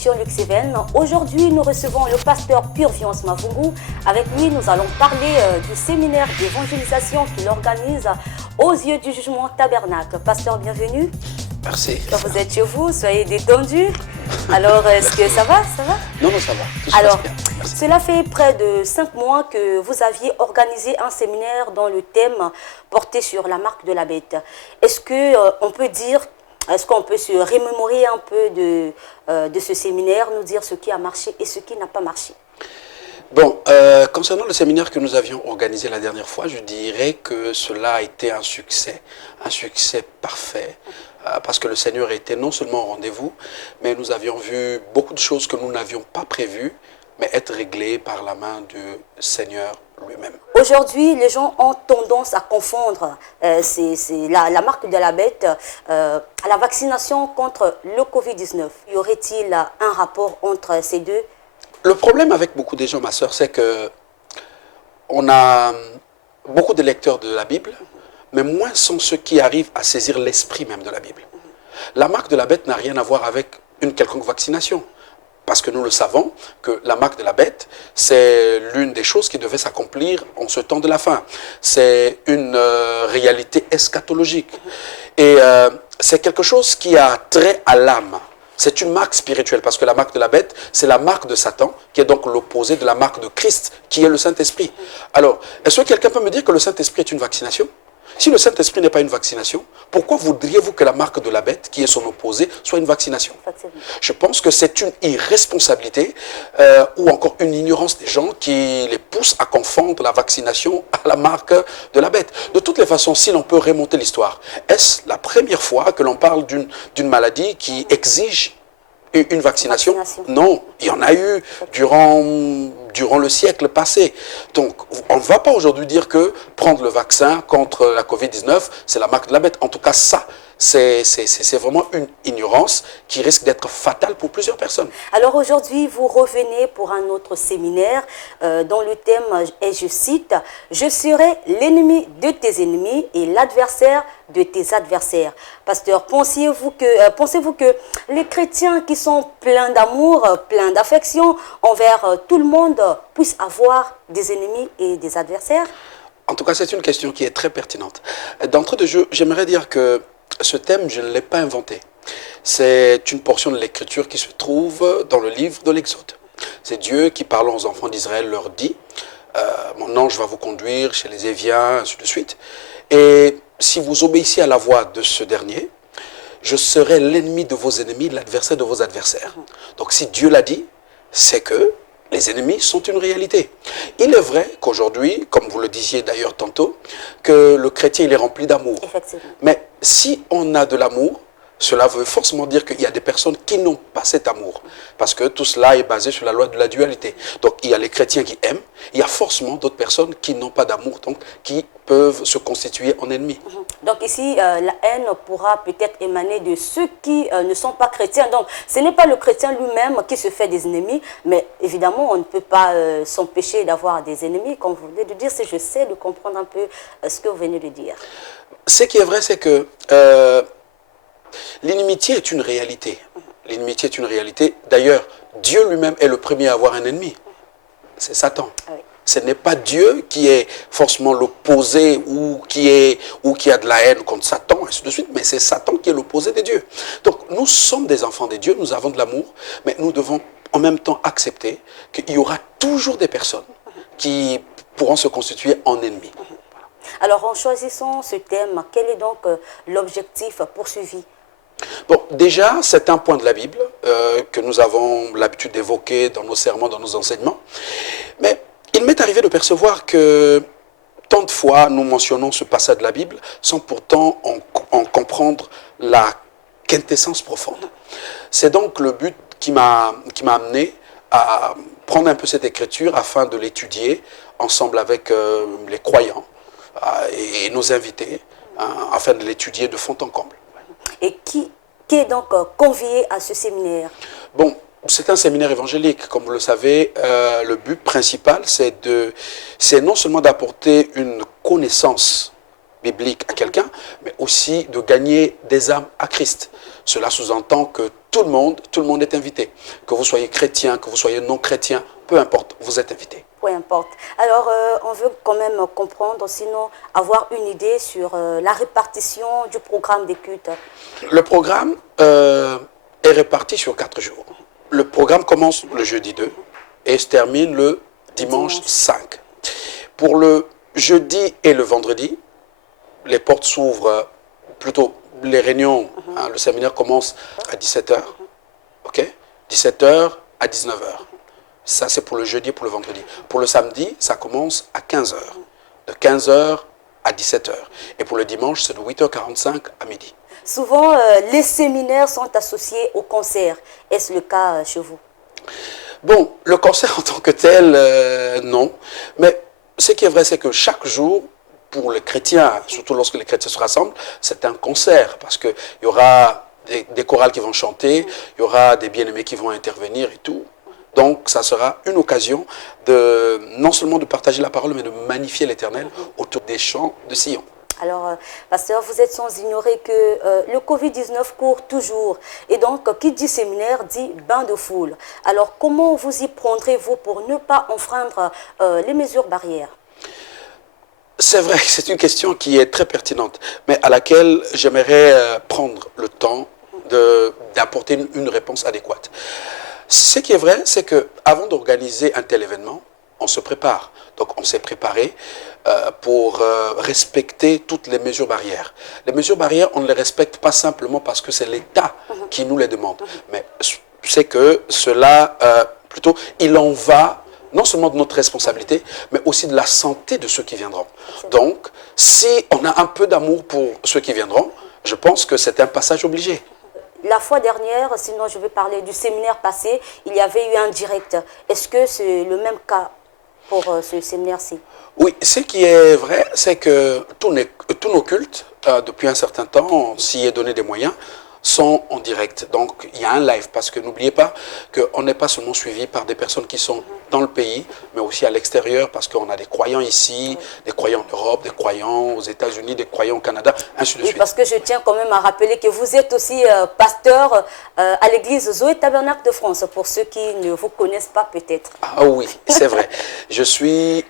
l'émission Luxéven. Aujourd'hui, nous recevons le pasteur Purviance Mavungu. Avec lui, nous allons parler du séminaire d'évangélisation qu'il organise aux yeux du jugement tabernacle. Pasteur, bienvenue. Merci. Quand vous êtes chez vous, soyez détendu. Alors, est-ce que ça va? Ça va? Non, ça va. Tout se Alors, passe bien. Merci. Cela fait près de 5 mois que vous aviez organisé un séminaire dont le thème portait sur la marque de la bête. Est-ce qu'on peut dire, est-ce qu'on peut se remémorer un peu de ce séminaire, nous dire ce qui a marché et ce qui n'a pas marché? Bon, concernant le séminaire que nous avions organisé la dernière fois, je dirais que cela a été un succès parfait, parce que le Seigneur était non seulement au rendez-vous, mais nous avions vu beaucoup de choses que nous n'avions pas prévues, mais être réglées par la main du Seigneur lui-même. Aujourd'hui, les gens ont tendance à confondre la marque de la bête à la vaccination contre le Covid-19. Y aurait-il un rapport entre ces deux? Le problème avec beaucoup de gens, ma soeur, c'est que on a beaucoup de lecteurs de la Bible, mais moins sont ceux qui arrivent à saisir l'esprit même de la Bible. La marque de la bête n'a rien à voir avec une quelconque vaccination. Parce que nous le savons, que la marque de la bête, c'est l'une des choses qui devait s'accomplir en ce temps de la fin. C'est une réalité eschatologique. Et c'est quelque chose qui a trait à l'âme. C'est une marque spirituelle, parce que la marque de la bête, c'est la marque de Satan, qui est donc l'opposé de la marque de Christ, qui est le Saint-Esprit. Alors, est-ce que quelqu'un peut me dire que le Saint-Esprit est une vaccination? Si le Saint-Esprit n'est pas une vaccination, pourquoi voudriez-vous que la marque de la bête, qui est son opposé, soit une vaccination? Je pense que c'est une irresponsabilité ou encore une ignorance des gens qui les poussent à confondre la vaccination à la marque de la bête. De toutes les façons, si l'on peut remonter l'histoire, est-ce la première fois que l'on parle d'une maladie qui exige une vaccination? Non, il y en a eu durant le siècle passé. Donc, on ne va pas aujourd'hui dire que prendre le vaccin contre la Covid-19, c'est la marque de la bête. En tout cas, ça, c'est vraiment une ignorance qui risque d'être fatale pour plusieurs personnes. Alors aujourd'hui, vous revenez pour un autre séminaire dont le thème est, je cite, « Je serai l'ennemi de tes ennemis et l'adversaire de tes adversaires ». Pasteur, pensez-vous que les chrétiens qui sont pleins d'amour, pleins d'affection envers tout le monde puissent avoir des ennemis et des adversaires? En tout cas, c'est une question qui est très pertinente. D'entrée de jeu, j'aimerais dire que ce thème, je ne l'ai pas inventé. C'est une portion de l'Écriture qui se trouve dans le livre de l'Exode. C'est Dieu qui, parlant aux enfants d'Israël, leur dit « Mon ange va vous conduire chez les Éviens, ainsi de suite. Et si vous obéissez à la voix de ce dernier, je serai l'ennemi de vos ennemis, l'adversaire de vos adversaires. » Donc si Dieu l'a dit, c'est que les ennemis sont une réalité. Il est vrai qu'aujourd'hui, comme vous le disiez d'ailleurs tantôt, que le chrétien il est rempli d'amour. Mais si on a de l'amour, cela veut forcément dire qu'il y a des personnes qui n'ont pas cet amour. Parce que tout cela est basé sur la loi de la dualité. Donc il y a les chrétiens qui aiment, il y a forcément d'autres personnes qui n'ont pas d'amour, donc qui peuvent se constituer en ennemis. Donc ici, la haine pourra peut-être émaner de ceux qui ne sont pas chrétiens. Donc ce n'est pas le chrétien lui-même qui se fait des ennemis, mais évidemment on ne peut pas s'empêcher d'avoir des ennemis. Comme vous venez de dire, si j'essaie de comprendre un peu ce que vous venez de dire. Ce qui est vrai, c'est que l'inimitié est une réalité. L'inimitié est une réalité. D'ailleurs, Dieu lui-même est le premier à avoir un ennemi. C'est Satan. Oui. Ce n'est pas Dieu qui est forcément l'opposé ou qui a de la haine contre Satan, ainsi de suite, mais c'est Satan qui est l'opposé de Dieu. Donc nous sommes des enfants de Dieu, nous avons de l'amour, mais nous devons en même temps accepter qu'il y aura toujours des personnes qui pourront se constituer en ennemis. Alors en choisissant ce thème, quel est donc l'objectif poursuivi? Bon, déjà, c'est un point de la Bible que nous avons l'habitude d'évoquer dans nos sermons, dans nos enseignements. Mais il m'est arrivé de percevoir que tant de fois nous mentionnons ce passage de la Bible sans pourtant en comprendre la quintessence profonde. C'est donc le but qui m'a amené à prendre un peu cette écriture afin de l'étudier ensemble avec les croyants et nos invités, afin de l'étudier de fond en comble. Et qui est donc convié à ce séminaire? Bon, c'est un séminaire évangélique, comme vous le savez. Le but principal, c'est non seulement d'apporter une connaissance biblique à quelqu'un, mais aussi de gagner des âmes à Christ. Cela sous-entend que tout le monde est invité. Que vous soyez chrétien, que vous soyez non chrétien, peu importe, vous êtes invité. Peu importe. Alors, on veut quand même comprendre, sinon avoir une idée sur la répartition du programme des cultes. Le programme est réparti sur 4 jours. Le programme commence le jeudi 2 et se termine le dimanche 5. Pour le jeudi et le vendredi, les portes s'ouvrent, plutôt les réunions, le séminaire commence à 17h, ok, 17h à 19h. Ça, c'est pour le jeudi et pour le vendredi. Pour le samedi, ça commence à 15h, de 15h à 17h. Et pour le dimanche, c'est de 8h45 à midi. Souvent, les séminaires sont associés au concert. Est-ce le cas chez vous? Bon, le concert en tant que tel, non. Mais ce qui est vrai, c'est que chaque jour, pour les chrétiens, surtout lorsque les chrétiens se rassemblent, c'est un concert. Parce qu'il y aura des chorales qui vont chanter, il y aura des bien-aimés qui vont intervenir et tout. Donc, ça sera une occasion de, non seulement de partager la parole, mais de magnifier l'Éternel autour des chants de Sion. Alors, pasteur, vous êtes sans ignorer que le Covid-19 court toujours. Et donc, qui dit séminaire dit bain de foule. Alors, comment vous y prendrez-vous pour ne pas enfreindre les mesures barrières? C'est vrai, c'est une question qui est très pertinente, mais à laquelle j'aimerais prendre le temps d'apporter une réponse adéquate. Ce qui est vrai, c'est qu'avant d'organiser un tel événement, on se prépare. Donc on s'est préparé pour respecter toutes les mesures barrières. Les mesures barrières, on ne les respecte pas simplement parce que c'est l'État qui nous les demande. Mais c'est que cela, plutôt, il en va non seulement de notre responsabilité, mais aussi de la santé de ceux qui viendront. Donc, si on a un peu d'amour pour ceux qui viendront, je pense que c'est un passage obligé. La fois dernière, sinon je vais parler du séminaire passé, il y avait eu un direct. Est-ce que c'est le même cas pour ce séminaire-ci? Oui, ce qui est vrai, c'est que tous nos cultes, depuis un certain temps, on s'y est donné des moyens, sont en direct. Donc, il y a un live, parce que n'oubliez pas qu'on n'est pas seulement suivi par des personnes qui sont dans le pays, mais aussi à l'extérieur, parce qu'on a des croyants ici, des croyants en Europe, des croyants aux États-Unis, des croyants au Canada, ainsi de Oui, suite. parce que je tiens quand même à rappeler que vous êtes aussi pasteur à l'église Zoé Tabernacle de France, pour ceux qui ne vous connaissent pas peut-être. Ah oui, c'est vrai. Je suis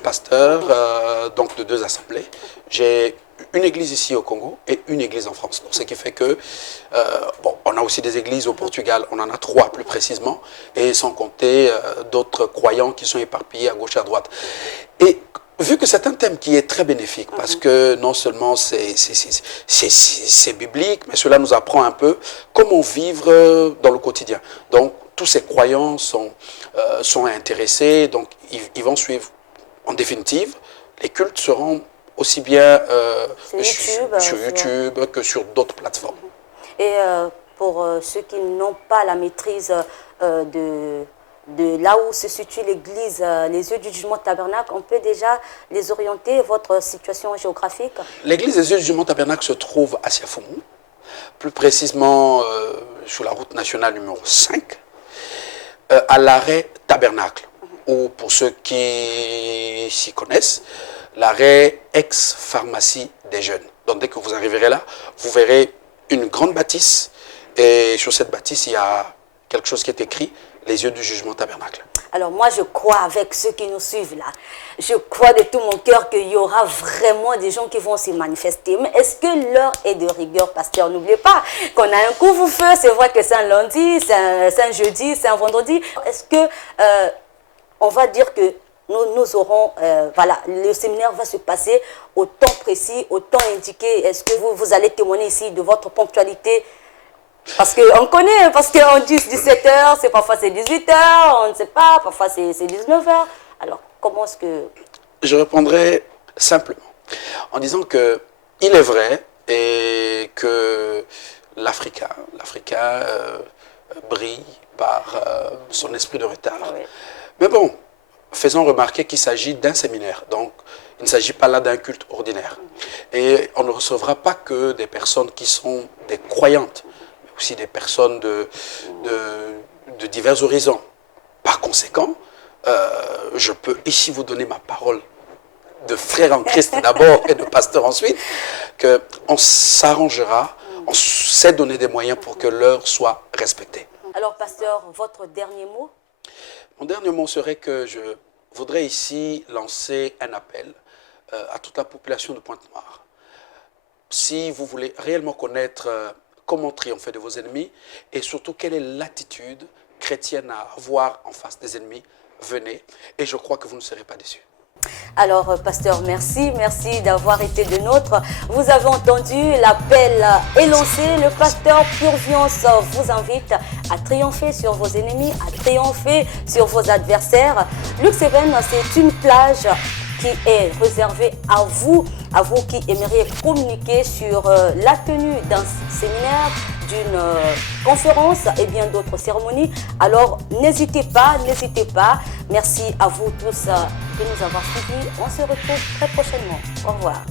pasteur donc de 2 assemblées. J'ai une église ici au Congo et une église en France. Donc, ce qui fait que, bon, on a aussi des églises au Portugal, on en a 3 plus précisément, et sans compter d'autres croyants qui sont éparpillés à gauche et à droite. Et vu que c'est un thème qui est très bénéfique, parce que non seulement c'est biblique, mais cela nous apprend un peu comment vivre dans le quotidien. Donc, tous ces croyants sont intéressés, donc ils vont suivre. En définitive, les cultes seront aussi bien sur YouTube que sur d'autres plateformes. Et pour ceux qui n'ont pas la maîtrise de là où se situe l'église, les yeux du jugement tabernacle, on peut déjà les orienter, votre situation géographique? L'église des yeux du jugement tabernacle se trouve à Siafoumou, plus précisément sur la route nationale numéro 5, à l'arrêt Tabernacle, ou pour ceux qui s'y connaissent, l'arrêt ex-pharmacie des jeunes. Donc dès que vous arriverez là, vous verrez une grande bâtisse, et sur cette bâtisse, il y a quelque chose qui est écrit, les yeux du jugement tabernacle. Alors moi, je crois avec ceux qui nous suivent là, je crois de tout mon cœur qu'il y aura vraiment des gens qui vont se manifester. Mais est-ce que l'heure est de rigueur, pasteur? N'oubliez pas qu'on a un couvre-feu, c'est vrai que c'est un lundi, c'est un jeudi, c'est un vendredi. Est-ce que on va dire que nous aurons, voilà, le séminaire va se passer au temps précis, au temps indiqué? Est-ce que vous allez témoigner ici de votre ponctualité? Parce qu'on connaît, parce qu'on dit 17h, c'est parfois c'est 18h, on ne sait pas, parfois c'est 19h. Alors, comment est-ce que... Je répondrai simplement en disant que il est vrai et que l'Africain brille par son esprit de retard. Oui. Mais bon, faisons remarquer qu'il s'agit d'un séminaire, donc il ne s'agit pas là d'un culte ordinaire. Et on ne recevra pas que des personnes qui sont des croyantes, aussi des personnes de divers horizons. Par conséquent, je peux ici vous donner ma parole de frère en Christ d'abord et de pasteur ensuite, qu'on s'arrangera, on sait donner des moyens pour que l'heure soit respectée. Alors, pasteur, votre dernier mot? Mon dernier mot serait que je voudrais ici lancer un appel à toute la population de Pointe-Noire. Si vous voulez réellement connaître comment triompher de vos ennemis et surtout quelle est l'attitude chrétienne à avoir en face des ennemis, venez et je crois que vous ne serez pas déçus. Alors, pasteur, merci d'avoir été de nôtres. Vous avez entendu, l'appel est lancé. Le pasteur Purviance vous invite à triompher sur vos ennemis, à triompher sur vos adversaires. Lux-Even, c'est une plage qui est réservée à vous qui aimeriez communiquer sur la tenue d'un séminaire, d'une conférence et bien d'autres cérémonies. Alors, n'hésitez pas. Merci à vous tous de nous avoir suivis. On se retrouve très prochainement. Au revoir.